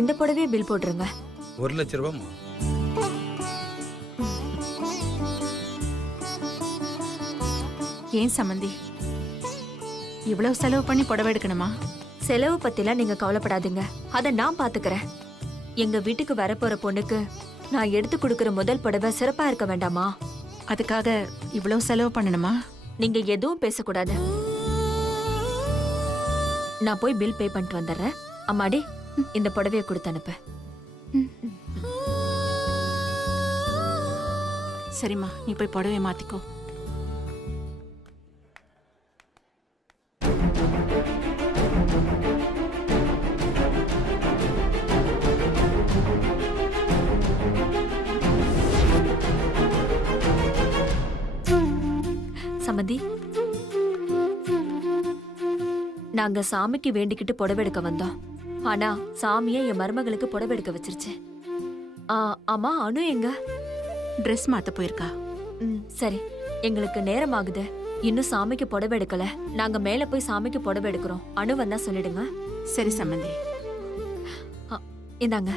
இந்த புடவையே பில் போட்டுருங்க. 1,00,000 ரூபாய்மா. ஏன் சம்மந்தி இவ்வளவு செலவு பண்ணி புடவை எடுக்கணுமா? செலவு பத்திலாம் நீங்க கவலைப்படாதீங்க, அத நான் பாத்துக்கிறேன். எங்க வீட்டுக்கு வரப்போற பொண்ணுக்கு நான் எடுத்து கொடுக்கிற முதல் புடவை சிறப்பா இருக்க வேண்டாமா? அதுக்காக இவ்வளவு செலவு பண்ணணுமா? நீங்க எதுவும் பேசக்கூடாது. நான் போய் பில் பே பண்ணிட்டு வந்துடுறேன். அம்மாடி, இந்த புடவைய கொடுத்து அனுப்பு. சரிம்மா, நீ போய் புடவைய மாத்திக்கோ. சம்மந்தி, நாங்க சாமிக்கு வேண்டிக்கிட்டு புடவை எடுக்க வந்தோம். ஆனா சாமியே என் மருமகளுக்கு புடவை எடுக்க வச்சிருச்சு. ஆமா, அனு எங்க? ட்ரெஸ் மாத்த போயிருக்கா. சரி, எங்களுக்கு நேரம் ஆகுது. இன்னும் சாமிக்கு புடவை எடுக்கல. நாங்க மேல போய் சாமிக்கு புடவை எடுக்கிறோம். அனு வந்தா சொல்லிடுங்க. சரி சம்மந்தி. இந்தாங்க.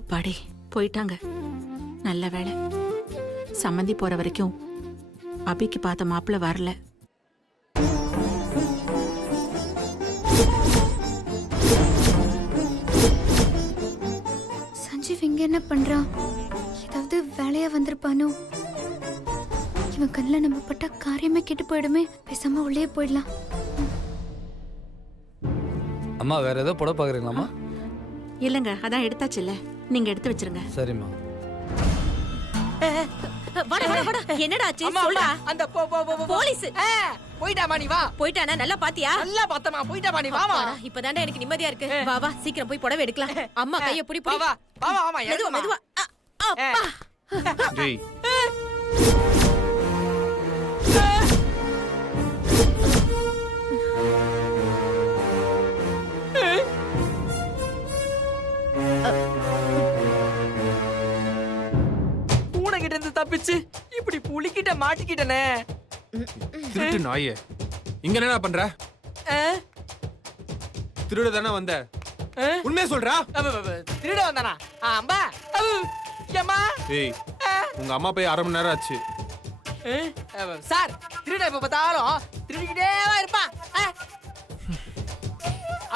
அப்பாடி, போயிட்டாங்க. நல்ல வேளை. சம்மந்தி போற வரைக்கும் அபிக்கு பார்த்த மாப்பிள்ள வரல. சஞ்சீவ் இங்க என்ன பண்றான்? ஏதாவது வேலையா வந்திருப்பானோ? இவன் கண்ணில் நம்ம பட்ட காரியமே கெட்டு போயிடுமே. பேசாம உள்ளே போயிடலாம். அம்மா, வேற ஏதோ புடவை பாக்குறீங்களாம்மா? இல்லங்க, அதான் எடுத்தாச்சுல்ல, நீங்க எடுத்து வச்சிருங்க. சரிம்மா. என்னடா ஆச்சு? சொல்டா. அந்த போலீஸ் போய்டாமா? நீ வா. போயிட்டானா? நல்லா பாத்தியா? நல்லா பார்த்தமா. போய்டாமா? நீ வாமா. இப்பதான்டா எனக்கு நிம்மதியா இருக்கு. வா வா, சீக்கிரம் போய் புடவை எடுக்கலாம். அம்மா கைய புடி புடி. வா வா வா வா. மெதுவா மெதுவா. அப்பா. டேய், பூனைகிட்ட இருந்து தப்பிச்சு இப்படி புலிகிட்ட மாட்டிக்கிட்டனே. திருட்டு நாயே, இங்க என்ன பண்ற? திருட தானே வந்த? உண்மையை சொல்றா. திருட வந்தானா? அம்பா அம்மா. ஏய், உங்க அம்மா போய் 1/2 மணி நேரம் ஆச்சு. சார், திருட எப்ப பார்த்தாலும் திருடிக்கிட்டே இருப்பான்.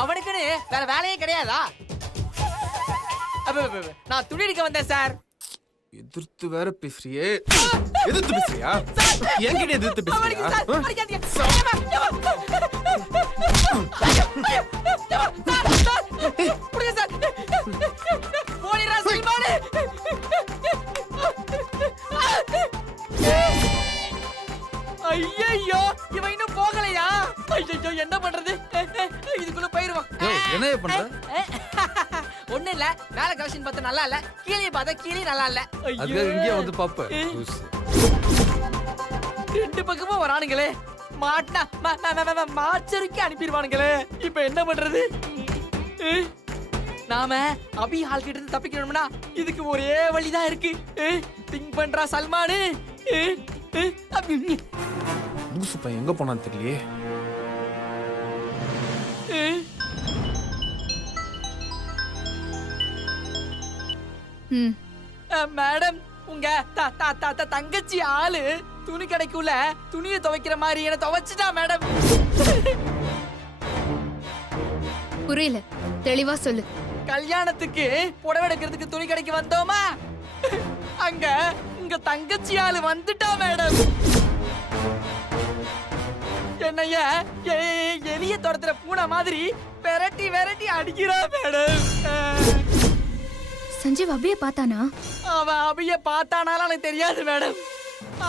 அவனுக்குன்னு வேற வேலையே கிடையாதா? நான் துணி எடுக்க வந்தேன் சார். எதிர்த்து வேற பேசுறியே. எதிர்த்து பேசுறியா? என்கிட்ட எதிர்த்து பேசுறியா? ஐயோ, இவன் இன்னும் போகலையா? ஐயோ, என்ன பண்றது? இதுக்குள்ள போயிருவான். என்ன பண்ற? ஒண்ணு இல்ல, மேல கலெக்ஷன் பார்த்தா நல்லா இல்ல, கீழே பார்த்தா கீழே நல்லா இல்ல. அதுக்கு இங்கே வந்து பாப்ப. ரெண்டு பக்கமும் வரானுங்களே. மாட்னா மாச்சரிக்கு அனுப்பிடுவானுங்களே. இப்ப என்ன பண்றது? நாம அபி ஹால் கிட்ட இருந்து தப்பிக்கணும்னா இதுக்கு ஒரே வழிதான் இருக்கு. திங்க் பண்றா சல்மானு. லூசு பையன் எங்க போனான்னு தெரியலையே. மேடம், உங்க தங்கச்சி ஆளு துணி கடைக்குள்ள துணியை துவைக்கிற மாதிரி என்ன துவைச்சுட்டா மேடம். புரியல, தெளிவா சொல்லு. கல்யாணத்துக்கு புடவை எடுக்கிறதுக்கு துணி கடைக்கு வந்தோமா, அங்க உங்க தங்கச்சி ஆளு வந்துட்டா மேடம். என்னைய எலிய துரத்துற பூனை மாதிரி விரட்டி விரட்டி அடிக்கிறா மேடம். சஞ்சீவ் அபிய பார்த்தானா? அவன் அபிய பார்த்தானாலும் எனக்கு தெரியாது மேடம்.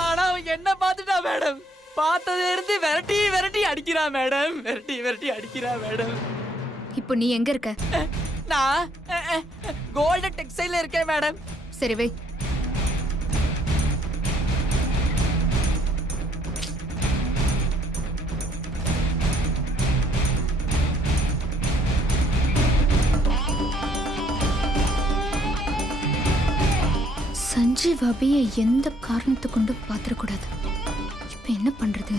ஆனா அவன் என்ன பார்த்துட்டா மேடம். பார்த்தது இருந்து விரட்டி விரட்டி அடிக்கிறா மேடம். விரட்டி விரட்டி அடிக்கிறா மேடம். இப்போ நீ எங்க இருக்க? நான் கோல்டு டெக்ஸ்டைல்ல இருக்கேன் மேடம். சரி வை. சஞ்சீவ் அபியை எந்த காரணத்தை கொண்டும் பாத்திரக்கூடாது. இப்ப என்ன பண்றது?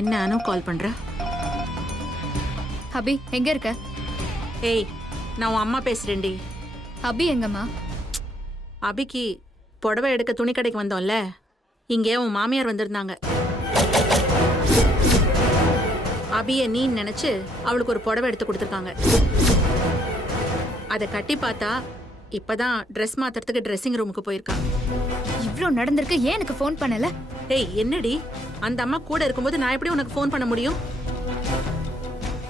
என்ன அனு கால் பண்ற? அபி எங்க இருக்க? ஏய், நான் உன் அம்மா பேசுறேன்டி. அபி எங்கம்மா? அபிக்கு புடவை எடுக்க துணி கடைக்கு வந்தோம்ல, இங்கே உன் மாமியார் வந்திருந்தாங்க. அபிய நீ நினைச்சு அவளுக்கு ஒரு புடவை எடுத்து கொடுத்துருக்காங்க. அதை கட்டி பார்த்தா இப்பதான் ட்ரெஸ் மாத்துறதுக்கு ட்ரெஸ்ஸிங் ரூமுக்கு போயிருக்கா. இவ்ளோ நடந்திருக்கு, ஏன் எனக்கு ஃபோன் பண்ணல? ஏய், என்னடி, அந்த அம்மா கூட இருக்கும்போது நான் எப்படி உனக்கு ஃபோன் பண்ண முடியும்?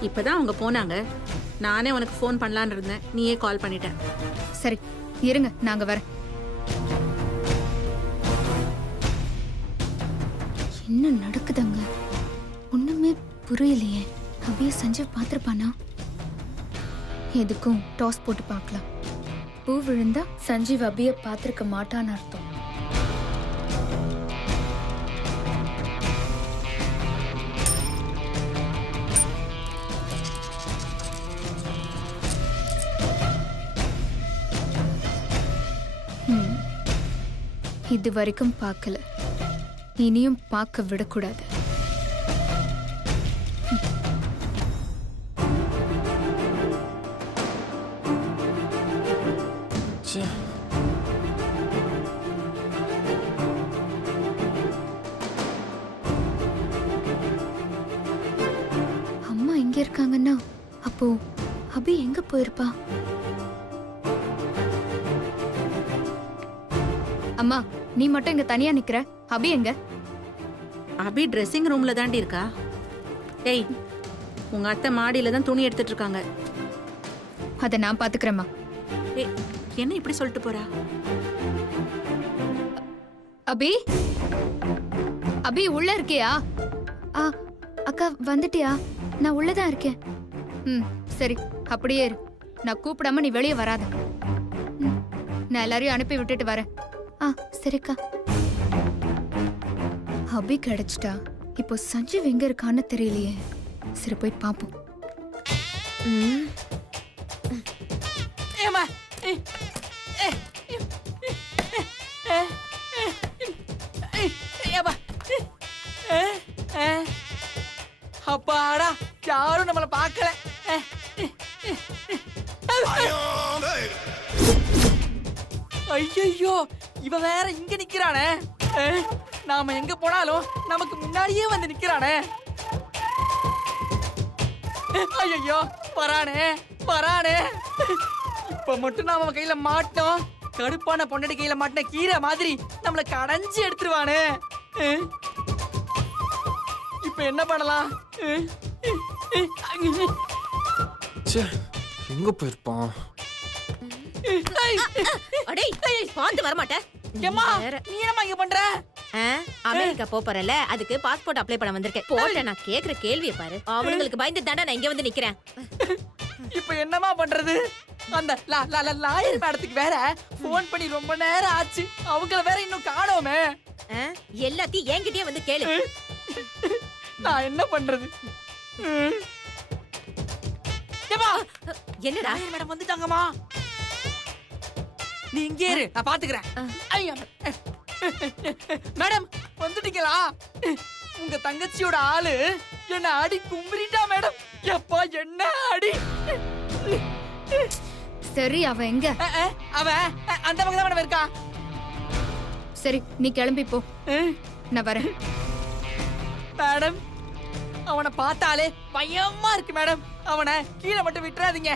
இப்பதான் அவங்க போனாங்க. நானே உனக்கு ஃபோன் பண்ணலான்னு இருந்தேன், நீயே கால் பண்ணிட்ட. சரி இருங்க, நாங்க வரேன். என்ன நடக்குதுங்க? ஒண்ணுமே புரியலையே. அபிய சஞ்சீவ் பார்த்திருப்பானா? எதுக்கும் டாஸ் போட்டு பார்க்கலாம். பூ விழுந்தா சஞ்சீவ் அபிய பார்த்திருக்க மாட்டான்னு அர்த்தம். இது வரைக்கும் பார்க்கல, இனியும் பார்க்க விடக்கூடாது. அம்மா எங்க இருக்காங்கன்னா அப்போ அபி எங்க போயிருப்பா? அம்மா, நீ மட்டும் இங்க தனியா நிக்கிற, அபி எங்க? அபி ட்ரெஸ்ஸிங் ரூம்ல தாண்டி இருக்கா. ஏய், உங்க அத்தை மாடியில தான் துணி எடுத்துட்டு இருக்காங்க. அத நான் பாத்துக்கிறேம்மா. ஏய், என்ன இப்படி சொல்லிட்டு போறா? அபி, அபி உள்ள இருக்கியா? அக்கா வந்துட்டியா? நான் உள்ளதான் இருக்கேன். சரி, அப்படியே இரு. நான் கூப்பிடாம நீ வெளியே வராத. நான் எல்லாரையும் அனுப்பி விட்டுட்டு வரேன். சரிக்கா. அபி கிடைச்சிட்டா. இப்போ சஞ்சீவ் எங்க இருக்கான்னு தெரியலையே. சரி, போய் பாப்போம். அப்பாடா, யாரும் நம்மள பார்க்கல. ஐயோ, இவ வேற இங்க நிக்கிறானே. நாம எங்க போனாலும் நமக்கு முன்னாடியே வந்து நிக்கிறானே. ஐயோ, பரானே பரானே. இப்ப மட்டும் நாம கையில மாட்டோம். கடுப்பான பொண்ணடி கையில மாட்டின கீரை மாதிரி நம்மள கடைஞ்சு எடுத்துருவானே. இப்ப என்ன பண்ணலாம்? எங்க போயிருப்பான்? அடேய், பாத்து வர மாட்டே. ஏம்மா, நீ என்னம்மா இங்க பண்ற? அமெரிக்கா போறல, அதுக்கு பாஸ்போர்ட் அப்ளை பண்ண வந்திருக்கேன். போல நான் கேக்குற கேள்வியை பாரு. அவங்களுக்கு பயந்து தாண்டா நான் இங்க வந்து நிக்கிறேன். இப்ப என்னமா பண்றது? அந்த லாயர் மேடத்துக்கு வேற போன் பண்ணி ரொம்ப நேரம் ஆச்சு. அவங்கள வேற இன்னும் காணோமே. எல்லாத்தையும் என்கிட்டயே வந்து கேளு. நான் என்ன பண்றது? என்னடா? லாயர் மேடம் வந்துட்டாங்கம்மா. நீ இங்கே இரு, நான் பாத்துக்கிறேன். ஐயா மேடம், வந்துட்டீங்களா? உங்க தங்கச்சியோட ஆளு என்ன அடி கும்பிரிட்டா மேடம். எப்பா என்ன அடி. சரி, அவ எங்க? அவன் அந்த பக்கம் தான் மேடம் இருக்கா. சரி, நீ கிளம்பி போ, நான் வரேன். மேடம், அவனை பார்த்தாலே பயமா இருக்கு மேடம். அவனை கீழே மட்டும் விட்டுறாதீங்க.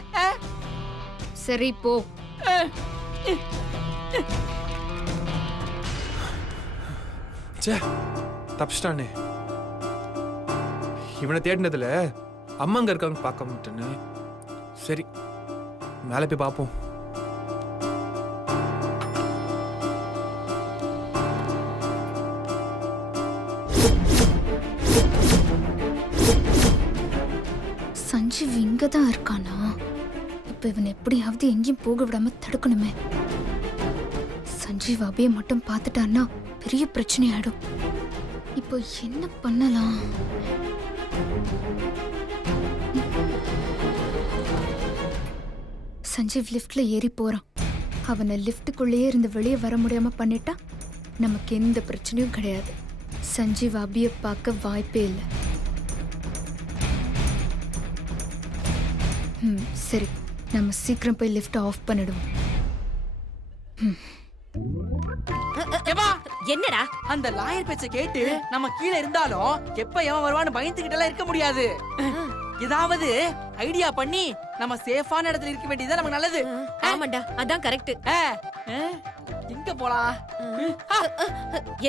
சரி, போ. தப்பிச்சிட்டானே. இவனை தேடினதுல அம்மாங்க இருக்காங்க பார்க்க மாட்டேன்னு. சரி, மேலே போய் பார்ப்போம். சஞ்சீவ் இங்கதான் இருக்கானா? இப்ப இவன் எப்படியாவது எங்கேயும் போக விடாம தடுக்கணுமே. சஞ்சீவ் அபியை மட்டும் பார்த்துட்டான்னா பெரிய பிரச்சனை ஆயிடும். இப்போ என்ன பண்ணலாம்? சஞ்சீவ் லிஃப்ட்ல ஏறி போறான். அவனை லிஃப்ட்டுக்குள்ளேயே இருந்து வெளியே வர முடியாம பண்ணிட்டா நமக்கு எந்த பிரச்சனையும் கிடையாது. சஞ்சீவ் அபியை பார்க்க வாய்ப்பே இல்லை. சரி, நம்ம சீக்கிரம் போய் லிஃப்ட் ஆஃப் பண்ணிடுவோம். ஏப்பா, என்னடா அந்த லாயர் பேச்ச கேட்டு நம்ம கீழே இருந்தாலும் எப்ப எவன் வருவான்னு பயந்துகிட்டலாம் இருக்க முடியாது. ஏதாவது ஐடியா பண்ணி நம்ம சேஃபான இடத்துல இருக்க வேண்டியது நமக்கு நல்லது. ஆமாண்டா, அதான் கரெக்ட். ஆ, ஆ, எங்க போலாம்?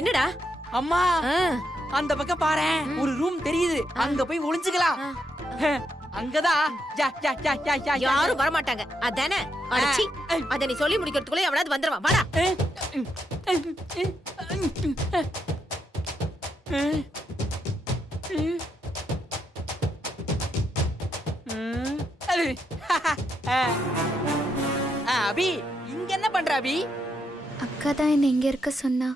என்னடா? அம்மா, ஆ, அந்த பக்கம் பாரேன், ஒரு ரூம் தெரியுது, அங்க போய் ஒளிஞ்சுக்கலாம். அங்கதான் யாரும் வர மாட்டாங்க அதானே? அடச்சி, அத நீ சொல்லி முடிக்கிறதுக்குள்ள எவனாவது வந்துருவான். வாடா. அபி, இங்க என்ன பண்ற அபி? அக்கா தான் என்ன இங்க இருக்க சொன்னா.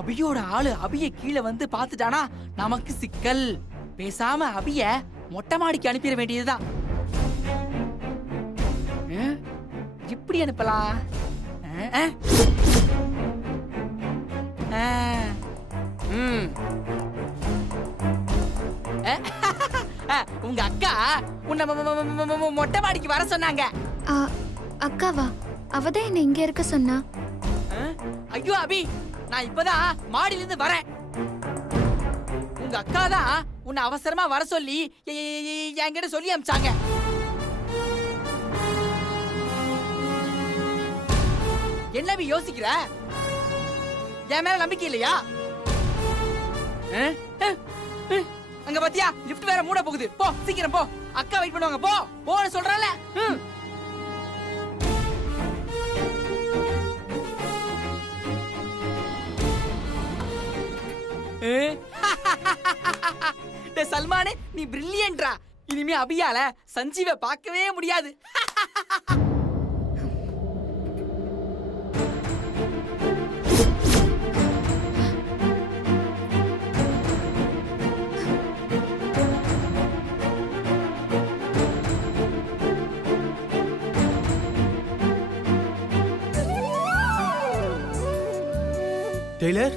அபியோட ஆளு அபிய கீழே வந்து பாத்துட்டானா நமக்கு சிக்கல். பேசாம அபிய மொட்டை மாடிக்கு அனுப்பிட வேண்டியதுதான். எப்படி அனுப்பலாம்? உங்க அக்கா உன்னை மொட்டை மாடிக்கு வர சொன்னாங்க. அக்காவா? அவதான் என்ன இங்க இருக்க சொன்னா. ஐயோ அபி, நான் இப்பதான் மாடியில இருந்து வரேன். உங்க அக்கா தான் உன்னை அவசரமா வர சொல்லி என்கிட்ட சொல்லி அனுப்பிச்சாங்க. என்ன அபி யோசிக்கிற? என் மேல நம்பிக்கை இல்லையா? அங்க பாத்தியா, லிஃப்ட் வேற மூட போகுது. போ சீக்கிரம் போ, அக்கா வெயிட் பண்ணுவாங்க. போ போன்னு சொல்றல. சல்மானே, நீ பிரில்லியன்ட்ரா. இனிமே அபியால சஞ்சீவ பார்க்கவே முடியாது. டெய்லர்,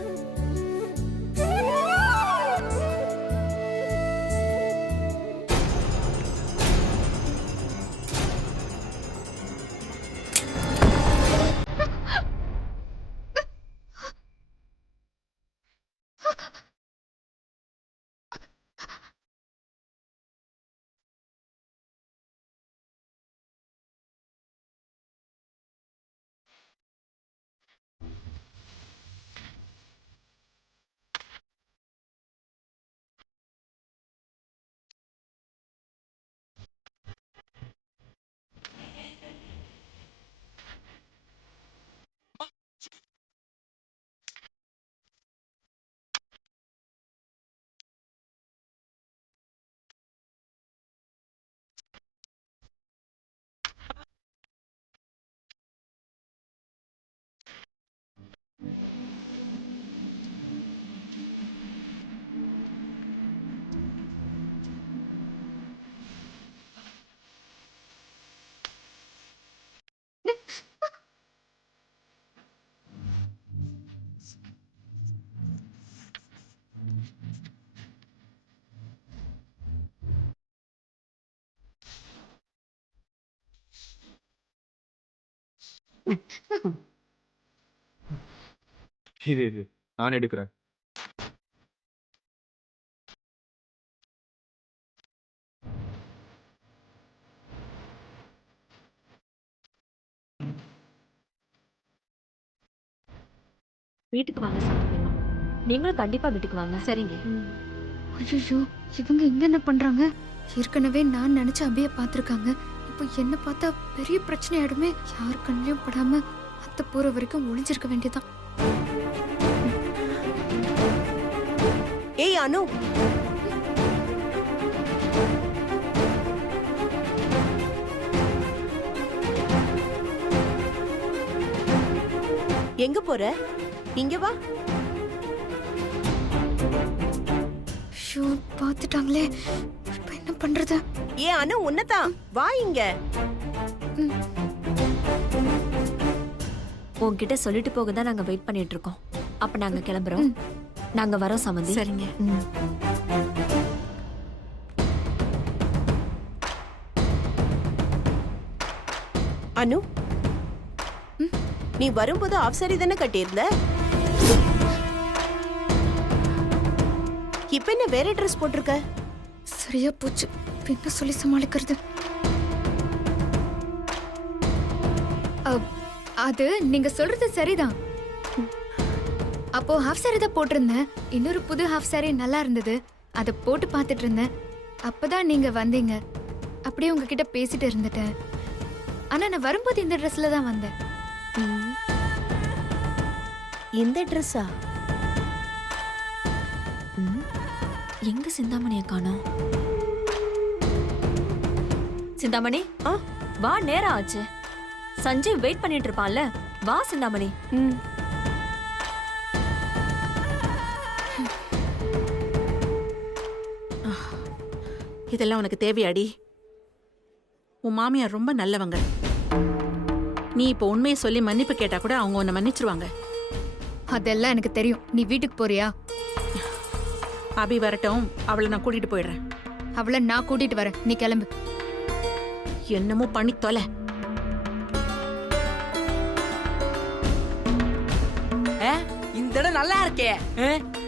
இது நான் எடுக்கிறேன். வீட்டுக்கு வாங்க சாப்பிடுமா. நீங்களும் கண்டிப்பா வீட்டுக்கு வாங்க. சரிங்க. ஐயோ, இவங்க இங்க என்ன பண்றாங்க? ஏற்கனவே நான் நினைச்ச அபிய பாத்திருக்காங்க. இப்போ என்ன பார்த்தா பெரிய பிரச்சனை ஆயிடுமே. யார் கண்ணிலும் படாம அத்தை போற வரைக்கும் ஒளிஞ்சிருக்க வேண்டியதான். ஏய் அனு, எங்க போற? இங்க வா. ஐயோ, பாத்துட்டாங்களே. இப்ப என்ன பண்றது? ஏ அனு, உன்னதான். வா இங்க. உன்கிட்ட சொல்லிட்டு போக தான் நாங்க வெயிட் பண்ணிட்டு இருக்கோம். அப்ப நாங்க கிளம்புறோம். நாங்க வரோம் சமந்தி. சரிங்க. அனு நீ வரும்போது ஆஃப் சாரி தானே கட்டியிருந்த? இப்ப என்ன வேற ட்ரெஸ் போட்டிருக்க? சரியா போச்சு, என்ன சொல்லி சமாளிக்கிறது? அது நீங்க சொல்றது சரிதான். அப்போ ஹாஃப் சாரி தான் போட்டிருந்தேன். இன்னொரு புது ஹாஃப் சாரி நல்லா இருந்தது, அதை போட்டு பார்த்துட்டு இருந்தேன். அப்பதான் நீங்க வந்தீங்க. அப்படியே உங்ககிட்ட பேசிட்டு இருந்துட்டேன். ஆனா நான் வரும்போது இந்த ட்ரெஸ்ல தான் வந்தேன். இந்த ட்ரெஸ்ஸா? எங்க சிந்தாமணியை காணோம்? சிந்தாமணி, வா, நேரம் ஆச்சு. சஞ்சய் வெயிட் பண்ணிட்டு இருப்பான்ல, வா சிந்தாமணி. இதெல்லாம் உனக்கு தேவையாடி? உன் மாமியார் ரொம்ப நல்லவங்க. நீ இப்போ உண்மையை சொல்லி மன்னிப்பு கேட்டா கூட அவங்க உன்னை மன்னிச்சிருவாங்க. அதெல்லாம் எனக்கு தெரியும். நீ வீட்டுக்கு போறியா? அபி வரட்டும், அவளை நான் கூட்டிட்டு போயிடுறேன். அவளை நான் கூட்டிட்டு வரேன், நீ கிளம்பு. என்னமோ பண்ணி தொலை. இந்த இடம் நல்லா இருக்கே.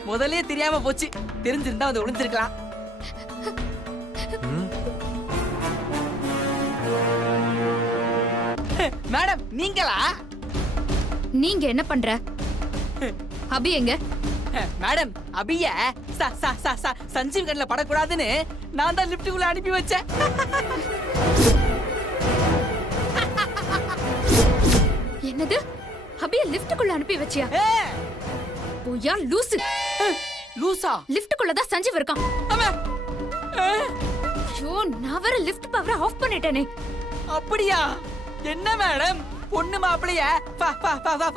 முதல்லயே தெரியாம போச்சு, தெரிஞ்சிருந்தா வந்து ஒளிஞ்சிருக்கலாம். மேடம், நீங்களா? நீங்க என்ன பண்ற? அபி எங்க? மேடம், அபிய சஞ்சீவ் கண்ணில் படக்கூடாதுன்னு நான் தான் லிப்டுக்குள்ள அனுப்பி வச்சேன். என்னது? அபிய லிஃப்ட்டுக்குள்ள அனுப்பி வச்சியா? ஓயா லூசு. லூசா? லிஃப்ட்டுக்குள்ள தான் சஞ்சீவ் இருக்கான். ஐயோ, நான் வர லிஃப்ட் பவரை ஆஃப் பண்ணிட்டேனே. அப்படியா? என்ன மேடம், பொண்ணு மாப்பிளைய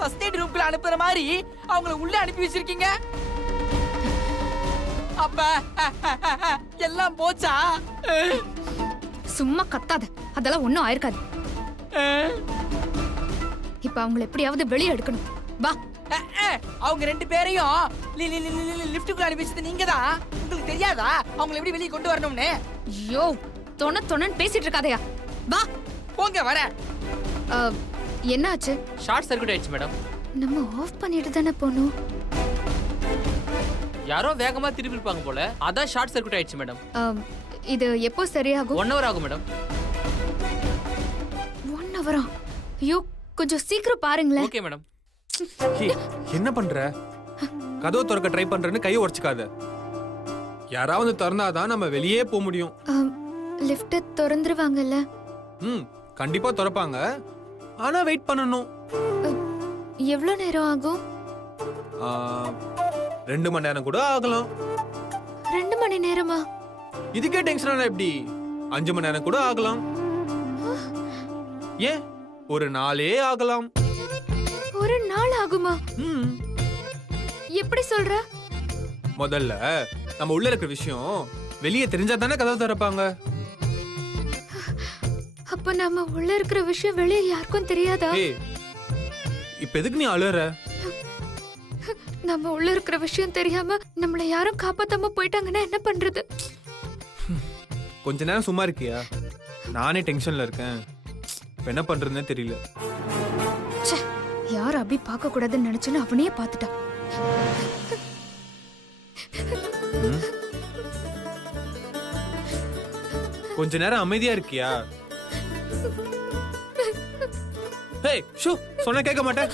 ஃபர்ஸ்ட் எய்ட் ரூம்க்குள்ள அனுப்புற மாதிரி அவங்கள உள்ள அனுப்பி வச்சிருக்கீங்க. அப்ப எல்லாம் போச்சா? சும்மா கத்தாத, அதெல்லாம் ஒண்ணும் ஆயிருக்காது. இப்ப அவங்கள எப்படியாவது வெளியே எடுக்கணும். வா. அவங்க ரெண்டு பேரையும் லிஃப்ட்டுக்குள்ள அனுப்பி வச்சது நீங்க தான். உங்களுக்கு தெரியாதா அவங்களை எப்படி வெளியே கொண்டு வரணும்னு? ஐயோ, தொணன்னு பேசிட்டு இருக்காதயா. வா போங்க, வர. என்னாச்சு? ஷார்ட் சர்க்யூட் ஆயிடுச்சு மேடம். நம்ம ஆஃப் பண்ணிட்டு தானே போனோம். யாரோ வேகமா திருப்பி இருப்பாங்க போல, அதான் ஷார்ட் சர்க்யூட் ஆயிடுச்சு மேடம். இது எப்போ சரியாகும்? 1 hour ஆகும் மேடம். 1 hour? ஐயோ, கொஞ்சம் சீக்கிரம் பாருங்களேன். Okay madam. என்ன பண்ற? கதவு திறக்க ட்ரை பண்றேன்னு கையை உடைச்சுக்காத. யாராவது திறந்தாதான் நம்ம வெளியே போக முடியும். லிஃப்ட் திறந்துருவாங்கல்ல? கண்டிப்பா திறப்பாங்க, ஆனா வெயிட் பண்ணணும். எவ்வளவு நேரம் ஆகும்? 2 மணி நேரம் கூட ஆகலாம். 2 மணி நேரமா? இதுக்கே டென்ஷன் ஆனா எப்படி? 5 மணி நேரம் கூட ஆகலாம். ஏன், ஒரு நாளே ஆகலாம். ஒரு நாள் ஆகுமா? எப்படி சொல்ற? முதல்ல நம்ம உள்ள இருக்கிற விஷயம் வெளியே தெரிஞ்சா தானே கதவு திறப்பாங்க. அப்ப நம்ம உள்ள இருக்கிற விஷயம் வெளியே யாருக்கும் தெரியாதா? இப்ப எதுக்கு நீ அழுற? நம்ம உள்ள இருக்கிற விஷயம் தெரியாம நம்மள யாரும் காப்பாத்தாம போயிட்டாங்கன்னா என்ன பண்றது? கொஞ்ச நேரம் சும்மா இருக்கியா? நானே டென்ஷன்ல இருக்கேன். இப்ப என்ன பண்றதுன்னே தெரியல. யார் அபி பார்க்க கூடாதுன்னு நினைச்சுன்னு அவனையே பார்த்துட்டான். கொஞ்ச நேரம் அமைதியா இருக்கியா? சொன்னா கேட்க மாட்டேன்.